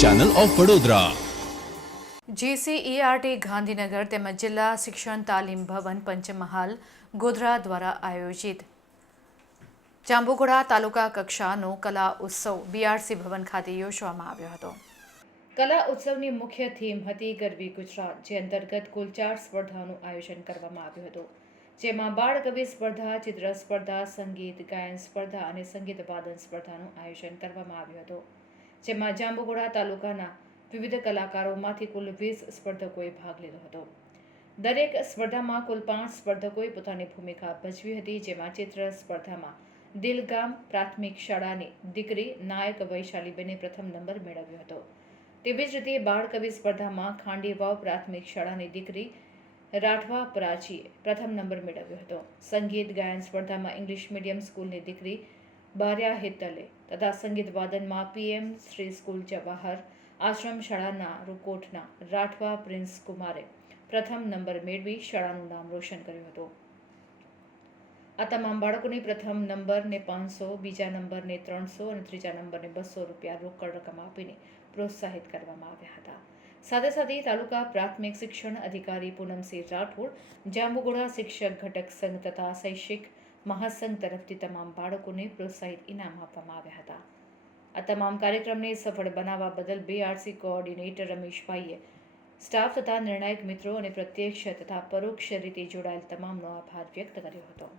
Channel of Vadodara GCERT Gandhinagar તેમજ જિલ્લા શિક્ષણ તાલીમ ભવન પંચમહાલ, ગોધરા દ્વારા આયોજિત. જાંબુઘોડા તાલુકા કક્ષાનો કલા ઉત્સવ બીઆરસી ભવન ખાતે યોજવામાં આવ્યો હતો. કલા ઉત્સવની મુખ્ય થીમ હતી ગરવી ગુજરાત, જે અંતર્ગત કુલ ચાર સ્પર્ધાઓનું આયોજન કરવામાં આવ્યું હતું. જેમાં બાળ કવિ સ્પર્ધા, ચિત્ર સ્પર્ધા, સંગીત, ગાયન સ્પર્ધા અને સંગીત વાદન સ્પર્ધાનું આયોજન કરવામાં આવ્યું હતું. જેમાં જાંબુઘોડા તાલુકાના વિવિધ કલાકારોમાંથી કુલ વીસ સ્પર્ધકોએ ભાગ લીધો હતો. દરેક સ્પર્ધામાં કુલ પાંચ સ્પર્ધકોએ પોતાની ભૂમિકા ભજવી હતી, જેમાં ચિત્ર સ્પર્ધામાં દિલગામ પ્રાથમિક શાળાની દીકરી નાયક વૈશાલીબેને પ્રથમ નંબર મેળવ્યો હતો. તેવી જ રીતે બાળ કવિ સ્પર્ધામાં ખાંડીવાવ પ્રાથમિક શાળાની દીકરી રાઠવા પ્રાચીએ પ્રથમ નંબર મેળવ્યો હતો. સંગીત, ગાયન સ્પર્ધામાં ઇંગ્લિશ મીડિયમ સ્કૂલની દીકરી બાર્યા હેતલે તથા સંગીત વાદનમાં પીએમ શ્રી સ્કૂલ જવાહર આશ્રમ શાળાના રૂકોટના રાઠવા પ્રિન્સ કુમારે પ્રથમ નંબર મેળવી શાળાનું નામ રોશન કર્યું હતું. આ તમામ બાળકોને પ્રથમ નંબરને પાંચસો, બીજા નંબરને ત્રણસો અને ત્રીજા નંબરને બસો રૂપિયા રોકડ રકમ આપીને પ્રોત્સાહિત કરવામાં આવ્યા હતા. સાથે સાથે તાલુકા પ્રાથમિક શિક્ષણ અધિકારી પૂનમસિંહ રાઠોડ જાંબુગોડા શિક્ષક ઘટક સંઘ તથા શૈક્ષિક મહાસંઘ તરફથી તમામ બાળકોને પ્રોત્સાહિત ઇનામ આપવામાં આવ્યા હતા. આ તમામ કાર્યક્રમને સફળ બનાવવા બદલ બીઆરસી કોઓર્ડિનેટર રમેશભાઈએ સ્ટાફ તથા નિર્ણાયક મિત્રો અને પ્રત્યક્ષ તથા પરોક્ષ રીતે જોડાયેલ તમામનો આભાર વ્યક્ત કર્યો હતો.